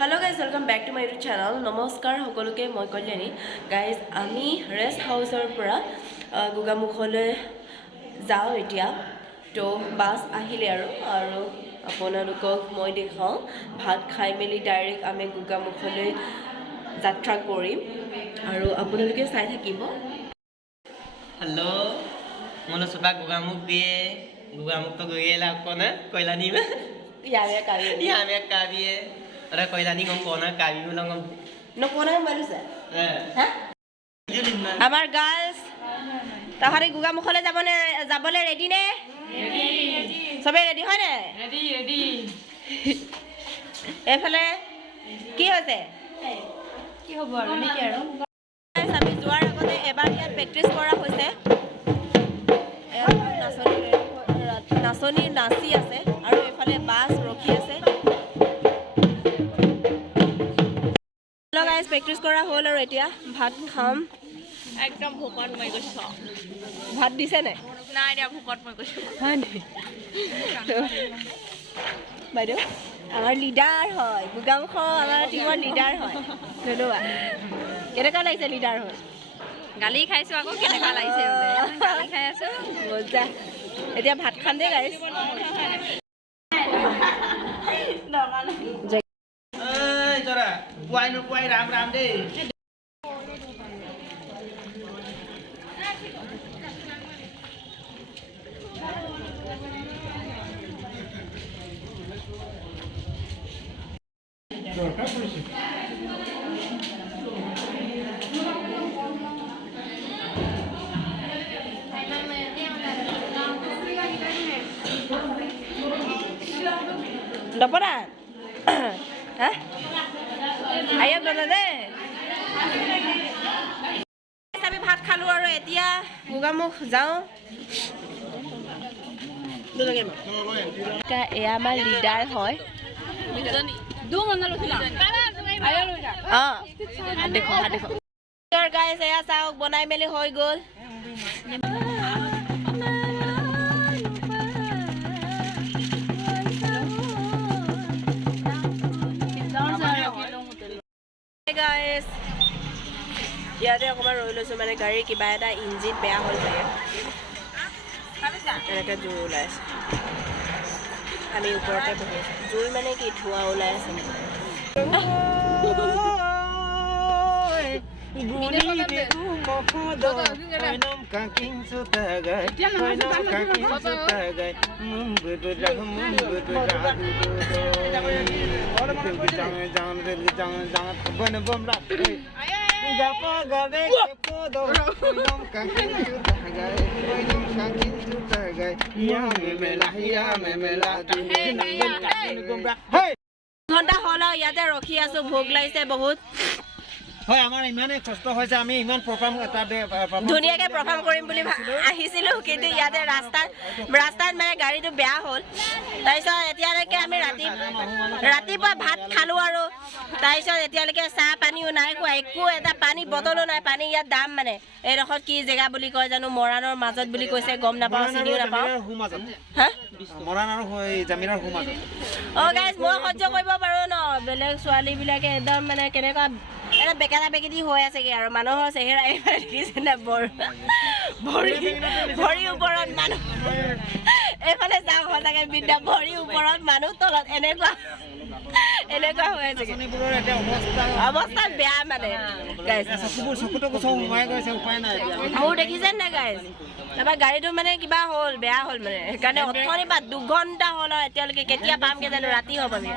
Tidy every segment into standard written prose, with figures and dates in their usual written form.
Hello guys, welcome back to my YouTube channel. Namaskar সকলোকে মই Kalyani guys আমি rest হাউসৰ পৰা গোগামুখলৈ যাওঁ এতিয়া তো বাস আহিলে আৰু আপোনালোকক মই দেখাওঁ ভাত খাই মেলি ডাইৰেক্ট আমি গোগামুখলৈ যাত্ৰা কৰিম আৰু আপোনালোকে চাই থাকিব हेलो मोनो सुबह गोगामुख दिए गोगामुख तो गएला कोना कोइलानी में यहाँ में काबी है अरे कोइलानी कौन कोना काबी में लोग न कोना मालूम है हां আমাৰ গাৰ্লছ তাহাৰে গোগামুখলৈ যাবলে ৰেডি নে ৰেডি সবে ৰেডি হয় নে ৰেডি এফালে কি হৈছে কি হ'ব আৰু নেকি আৰু আমি যোৱাৰ আগতে এবাৰ ইয়াত প্ৰেক্টিছ কৰা হৈছে নাচনী নাচি আছে আৰু এফালে বাস ৰখি আছে হেল্ল' গাইজ প্ৰেক্টিছ কৰা হ'ল আৰু এতিয়া ভাত খাম একদম ভোকত মই গৈছো ভাত দিছে নাই নাই দিয়া ভোকত মই গৈছো হয় নেকি বাইদেউ আমাৰ লিডাৰ হয় গোগামুখ আমাৰ টিমৰ লিডাৰ হয় ধন্যবাদ কেনেকুৱা লাগিছে লিডাৰ হয় গালি খাইছো আকৌ কেনেকুৱা লাগিছে বোলে গালি খাই আছো মজা এতিয়া ভাত খাম দে guys ơi cho ra quay ram đi Dapura? Hah? Ayam dulu deh. Kami ভাত খালো আৰু এতিয়া গোগামুখ যাওঁ এয়া আমাৰ লিডাৰ হয় দেখো গাইজ এয়া চাওক বনাই মেলি হৈ গ'ল guys ইয়াতে অকমান ৰৈ লৈছো মানে গাড়ী কিবা এটা ইঞ্জিন বেয়া হ'ল চাগে এনেকৈ জুই ওলাই আছে আমি ওপৰতে বহি আছো জুই মানে কি ধোঁৱা ওলাই আছে ঘণ্টা হ'ল ইয়াতে ৰখি আছো ভোক লাগিছে বহুত হয় আমাৰ ইমানে কষ্ট হৈছে আমি ইমান প্ৰগ্ৰাম এটা ধুনীয়াকে প্ৰগ্ৰাম কৰিম বুলি আহিছিলো কিন্তু ইয়াতে ৰাস্তাত মানে গাড়ীটো বেয়া হ'ল তাৰপিছত এতিয়ালৈকে আমি ৰাতিপুৱা ভাত খালো আৰু তাৰপিছত এতিয়ালৈকে চাহ পানীও নাই খোৱা একো এটা পানী বটলো নাই পানী ইয়াত দাম মানে এইডোখৰত কি জেগা বুলি কয় জানো মৰাণৰ মাজত বুলি কৈছে গম নাপাওঁ চিনিও নাপাওঁ হা মৰাণ আৰু জামিনৰ মাজত গাইজ মই সহ্য কৰিব পাৰো ন বেলেগ ছোৱালীবিলাকে একদম মানে কেনেকুৱা এটা বেকেটা বেকেটি হৈ আছেগে আৰু মানুহৰ চেহেৰা এইফালে দেখিছে না ভৰি ওপৰত মানুহ এইফালে যাওঁ সঁচাকে বিদ্যা ভৰি ওপৰত মানুহ তলত এনেকুৱা হৈ আছেগে অৱস্থা বেয়া মানে মোৰ দেখিছে নাই গাইজ তাৰপৰা গাড়ীটো মানে কিবা হ'ল বেয়া হ'ল মানে সেইকাৰণে অথনিৰ পৰা 2 ঘণ্টা হ'ল আৰু এতিয়ালৈকে কেতিয়া পামগে জানো ৰাতি হ'ব আমি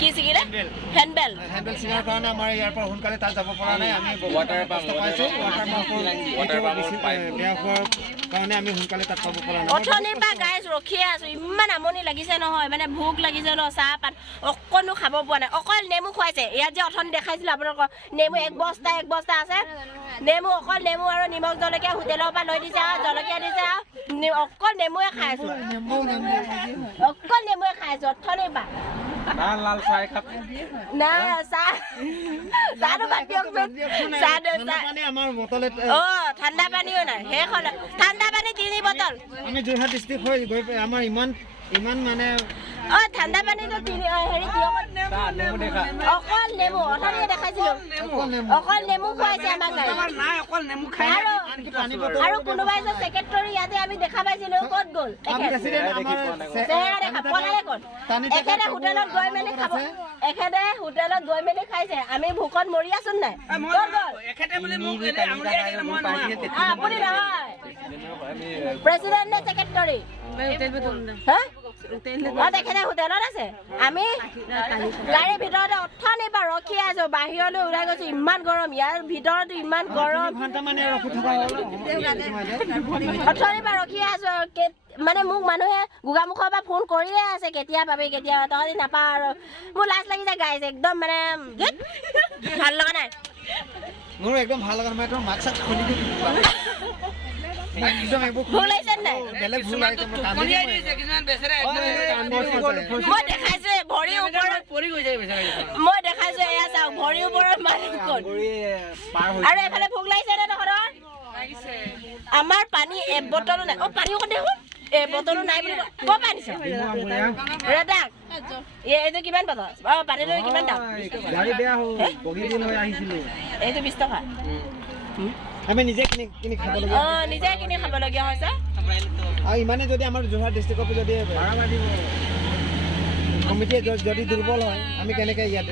কি ছিগিলে হেণ্ডবেল ছিঙাৰ কাৰণে আমাৰ ইয়াৰ পৰা সোনকালে তাত যাব পৰা নাই আমি ৱাটাৰ পাম্প পাইছোঁ ৱাটাৰ পাম্প বেয়া হোৱাৰ কাৰণে আমি সোনকালে তাত পাব পৰা নাই অথনিৰ পৰা গাইজ ৰখিয়ে আছোঁ ইমান আমনি লাগিছে নহয় মানে ভোক লাগিছে ন চাহ পাত অকণো খাব পোৱা নাই অকল নেমু খুৱাইছে ইয়াত যে অথনি দেখাইছিলোঁ আপোনালোকৰ নেমু এক বস্তা আছে নেমু অকল নেমু আৰু নিমখ জলকীয়া হোটেলৰ পৰা লৈ দিছে আৰু জলকীয়া দিছে আৰু অকল নেমুৱে খাই আছোঁ অথনিৰ পৰা লাল চাহ খাব না চাহ চাহটো বাদ দিয়কচোন আমাৰ বটলত ঠাণ্ডা পানীও নাই শেষ হ'ল ঠাণ্ডা পানী 3 বটল আমি যোৰহাট ডিষ্ট্ৰিক্ট হৈ গৈ আমাৰ ইমান মানে অ' ঠাণ্ডা পানীটো হেৰি অকল নেমু অথনি দেখাইছিলো অকল নেমু খুৱাইছে আমাক আৰু কোনোবাই যে ছেক্ৰেটাৰী ইয়াতে আমি দেখা পাইছিলো ক'ত গ'ল এখেতে হোটেলত গৈ মেলি খাব এখেতে হোটেলত গৈ মেলি খাইছে আমি ভোকত মৰি আছো নাই ক'ত গ'ল আপুনি নহয় প্ৰেচিডেণ্ট নে ছেক্ৰেটাৰী তেখেতে হোটেলত আছে আমি গাড়ীৰ ভিতৰতে অথনিৰ পৰা ৰখি আছো বাহিৰলৈ ওলাই গৈছো ইমান গৰম ইয়াৰ ভিতৰতো ইমান গৰম অথনিৰ পৰা ৰখি আছো মানে মোক মানুহে গোগামুখৰ পৰা ফোন কৰিয়ে আছে কেতিয়া পাবি কেতিয়া তহঁতি নাপাওঁ আৰু মোৰ লাজ লাগি যায় গাইছে একদম মানে ভাল লগা নাই মোৰ একদম ভাল লগা নাই তোৰ মাক চাক খুলি ভুল হৈছে নাই মই দেখাইছো ভৰিৰ এয়া চাওক ভৰিৰ ওপৰত মানুহ ক'ত আৰু এইফালে ভোক লাগিছে নে তহঁতৰ আমাৰ পানী এবটলো নাই অ পানী অকণ দেখোন এবটলো নাই বুলি ক'ৰ পৰা আনিছ ৰেদাক এইটো কিমান পাব অ পানীটো কিমান দাম এইটো 20 টকা আমি নিজে কিনি খাব লাগে নিজে কিনি খাবলগীয়া হৈছে আৰু ইমানে যদি আমাৰ যোৰহাট ডিষ্ট্ৰিক্টত যদি কমিটিয়ে যদি দুৰ্বল হয় আমি কেনেকৈ ইয়াত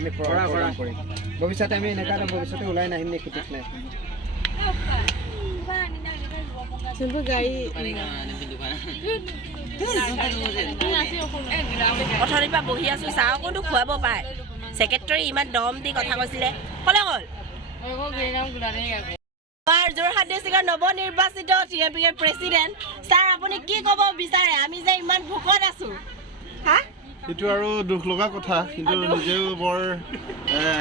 আমি প্ৰগ্ৰাম কৰিম ভৱিষ্যতে আমি এনেকুৱা এটা ভৱিষ্যতে ওলাই নাহিম নেকি ঠিক নাই অথনিৰ পৰা বহি আছো চাহ অকণো খুৱাব পাৰে ছেক্ৰেটাৰী ইমান দম দি কথা কৈছিলে ক'লে গ'ল যোৰহাট ডিষ্ট্ৰিক্টৰ নৱনিৰ্বাচিত টিএমপিৰ প্ৰেচিডেণ্ট ছাৰ আপুনি কি ক'ব বিচাৰে আমি যে ইমান ভোকত আছো হা এইটো আৰু দুখ লগা কথা কিন্তু নিজেও বৰ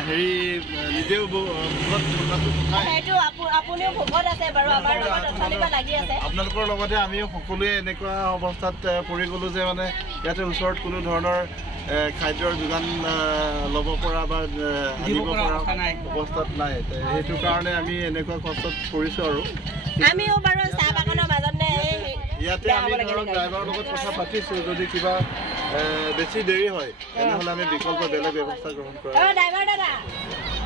হেৰি নিজেও সেইটো আপুনিও ভোকত আছে বাৰু আমাৰ লগত অথনিৰ পৰা লাগি আছে আপোনালোকৰ লগতে আমিও সকলোৱে এনেকুৱা অৱস্থাত পৰি গ'লোঁ যে মানে ইয়াতে ওচৰত কোনো ধৰণৰ খাদ্যৰ যোগান ল'ব পৰা বা আনিব পৰা অৱস্থাত নাই সেইটো কাৰণে আমি এনেকুৱা কষ্টত পৰিছোঁ আৰু আমিও বাৰু চাহ বাগানৰ মাজত ইয়াতে আমি ধৰক ড্ৰাইভাৰৰ লগত কথা পাতিছোঁ যদি কিবা বেছি দেৰি হয় তেনেহ'লে আমি বিকল্প বেলেগ ব্যৱস্থা গ্ৰহণ কৰা ড্ৰাইভাৰ দাদা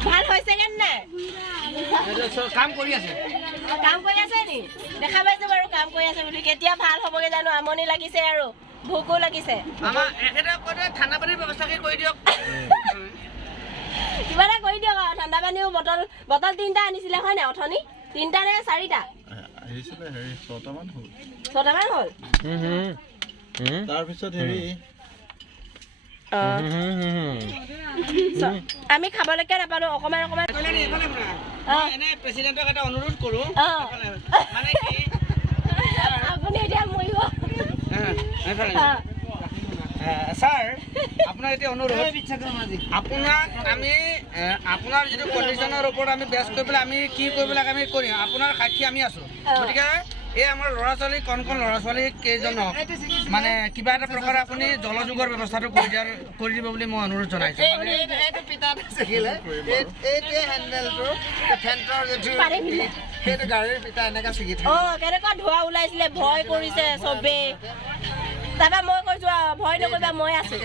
ভাল হৈছে কেন নাই কাম কৰি আছে নি দেখা পাইছো বাৰু কাম কৰি আছে বুলি কেতিয়া ভাল হ'বগে জানো আমনি লাগিছে আৰু ভোকো লাগিছে ঠাণ্ডা পানীৰ ব্যৱস্থাকে কৰি দিয়ক কিবা এটা কৰি দিয়ক আৰু ঠাণ্ডা পানীও বটল 3টা আনিছিলে হয় নাই অথনি 3টা নে 4টা আহিছিলে হেৰি 6টামান হ'ল 6টামান হ'ল তাৰপিছত হেৰি আমি খাবলৈকে নাপালো অকমান প্ৰেচিডেণ্টক এটা অনুৰোধ কৰোঁ আপুনি এতিয়া মৰিব ছাৰ আপোনাৰ এতিয়া অনুৰোধ আপোনাক আমি আপোনাৰ যিটো কণ্ডিশ্যনৰ ওপৰত আমি বেছ কৰি পেলাই আমি কি কৰিব লাগে আমি কৰিম আপোনাৰ সাক্ষী আমি আছোঁ গতিকে এই আমাৰ ল'ৰা ছোৱালী কণ ল'ৰা ছোৱালী কেইজনক মানে কিবা এটা প্ৰকাৰে আপুনি জলযোগৰ ব্যৱস্থাটো কৰি দিব বুলি মই অনুৰোধ জনাইছোঁ কেনেকুৱা ধোঁৱা ওলাইছিলে ভয় কৰিছে চবেই তাৰপৰা মই কৈছো ভয় নকৰিবা মই আছো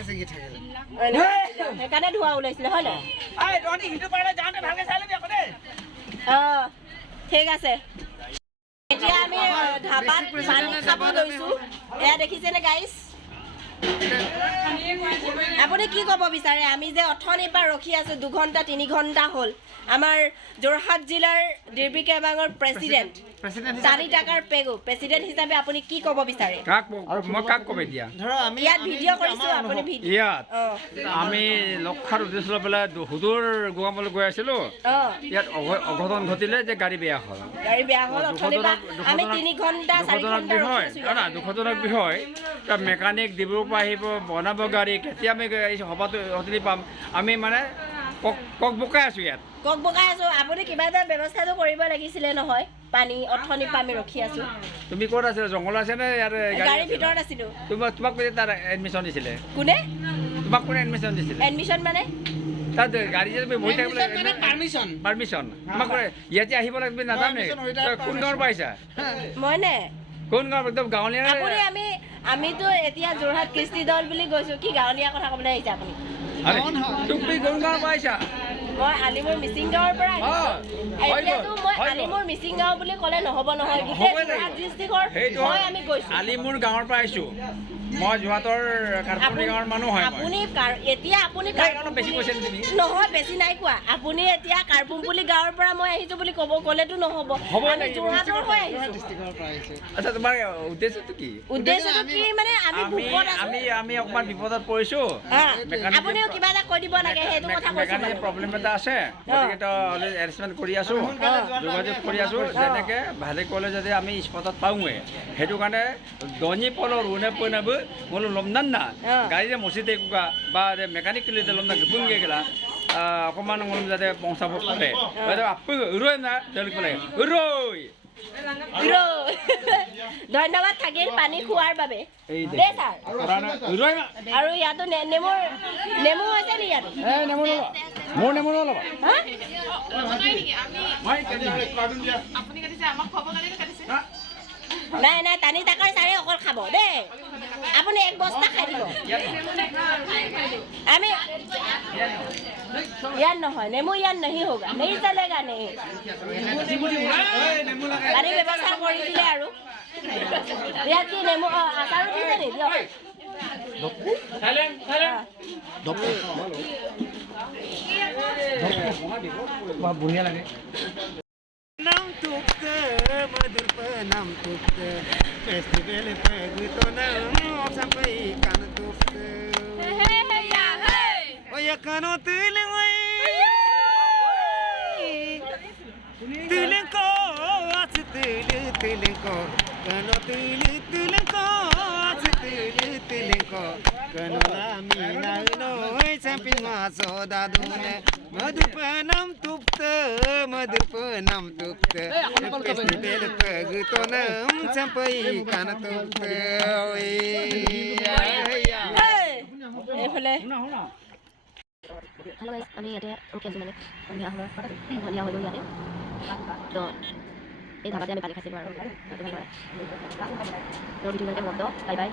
সেইকাৰণে ধোঁৱা ওলাইছিলে হয় নাই ঠিক আছে এতিয়া আমি ধাবাত পানী খাব লৈছো এয়া দেখিছেনে গাইজ আপুনি কি ক'ব বিচাৰে আমি যে অথনিৰ পৰা ৰখি আছো 2 ঘণ্টা 3 ঘণ্টা হ'ল আমাৰ যোৰহাট জিলাৰ ডিব্ৰুগড় কেবাঙৰ প্ৰেচিডেণ্ট 4 টাকাৰ পেগু প্ৰেচিডেণ্ট হিচাপে আপুনি কি ক'ব বিচাৰে মই কাক ক'ব এতিয়া ইয়াত ভিডিঅ' কৰিছো আপুনি ইয়াত আমি লক্ষাৰ উদ্দেশ্য লৈ পেলাই সুদূৰ গোগামুখলৈ গৈ আছিলোঁ ইয়াত অঘটন ঘটিলে যে গাড়ী বেয়া হ'ল আমি 3 ঘণ্টা 4 ঘণ্টা দুখজনক বিষয় মেকানিক ডিব্ৰুগড়ৰ পৰা আহিব বনাব গাড়ী কেতিয়া আমি সভাটো সঁজুলি পাম আমি মানে কক বকাই আছোঁ ইয়াত আপুনি কিবা এটা ব্যৱস্থাটো কৰিব লাগিছিলে নহয় পানী অথনিৰ পৰা আমি ৰখি আছো তুমি ক'ত আছিলা জংঘল আছে নে ইয়াত গাড়ীৰ ভিতৰত আছিলো তোমাক তাত এডমিশ্যন দিছিলে কোনে তোমাক কোনে এডমিশ্যন দিছিলে এডমিশ্যন মানে তাত গাড়ী যে তুমি বহি থাকিবলৈ পাৰ্মিশ্যন তোমাক ইয়াতে আহিব লাগিব নাজানে কোন গাঁৱৰ পাইছা মই নে কোন গাঁৱৰ একদম গাঁৱলীয়া আপুনি আমি আমিতো এতিয়া যোৰহাট কৃষ্টি দল বুলি গৈছো কি গাঁৱলীয়া কথা ক'বলৈ আহিছে আপুনি তুমি কোন গাঁৱৰ পৰা আহিছা মই আলিমুৰ মিচিং গাঁৱৰ পৰা আহিছো এতিয়াতো মই আলিমুৰ মিচিং গাঁও বুলি ক'লে নহ'ব নহয় গোটেই যোৰহাট ডিষ্ট্ৰিক্টৰ মই আমি গৈছো আলিমুৰ গাঁৱৰ পৰা আহিছো মই যোৰহাটৰ কাৰ্পুনি গাঁৱৰ মানুহ হয় আপুনি এতিয়া আপুনি বেছি কৈছে তুমি নহয় বেছি নাই কোৱা আপুনি এতিয়া কাৰ্পুমপুলি গাঁৱৰ পৰা মই আহিছো বুলি ক'লেতো নহ'ব আমি যোৰহাটৰ হৈ আহিছো আচ্ছা তোমাৰ উদ্দেশ্যটো কি উদ্দেশ্যটো কি মানে আমি ভোকত আছো আমি অকমান বিপদত পৰিছো আপুনিও কিবা এটা কৈ দিব লাগে সেইটো কথা কৈছো মেকানিক প্ৰব্লেম এটা আছে গতিকে তো এৰেঞ্জমেণ্ট কৰি আছো যোগাযোগ কৰি আছো যেনেকে ভালে ক'লে যদি আমি স্পটত পাওঁৱে সেইটো কাৰণে দনি পলৰ ৰুনে পইনাব মোলো লমদান না গাড়ীৰে মচিতে কুকা বা মেকানিক কিলিতে লমদান গুপুংগে গেলা অকমান অলপ যাতে পঞ্চাব পাৰে বাইদেউ আপু ৰৈ না জলদি ক'লে ৰৈ ধন্যবাদ থাকিল পানী খোৱাৰ বাবে দে ছাৰ আৰু ইয়াতো নেমু আছে নি ইয়াত মোৰ নেমু নল'বা নাই নাই টানি টাকাৰ ছাৰে অকল খাব দেই আপুনি এক বস্তা খাই দিব আমি ইয়াত নহয় নেমু ইয়াত नहीं होगा नहीं चलेगा नहीं পানী ব্যৱস্থা কৰি দিলে আৰু ইয়াত কি নেমু আচাৰো দিছে নি বঢ়িয়া লাগে नाम तुक्ते मधुर नाम तुक्ते फेस्टिवल पगतो नाम sampai kan तुक्ते oh ya kano tuling tuling ko as tuling ko kano tuling ko as tuling ko kano lamina no sampai ngaso dadune मधुपनम तुप्ते मधुपनम तुप्ते फेस्टिवल पगतोनम sampai kan तुप्ते এইফালে Halo guys, kami ada oke gimana? Kami ahli ধনিয়া হলো ইয়াতে তো এই ধাবাতে আমি পানি খাইছিলো আৰু তো ভিডিওটো বন্ধ বাই বাই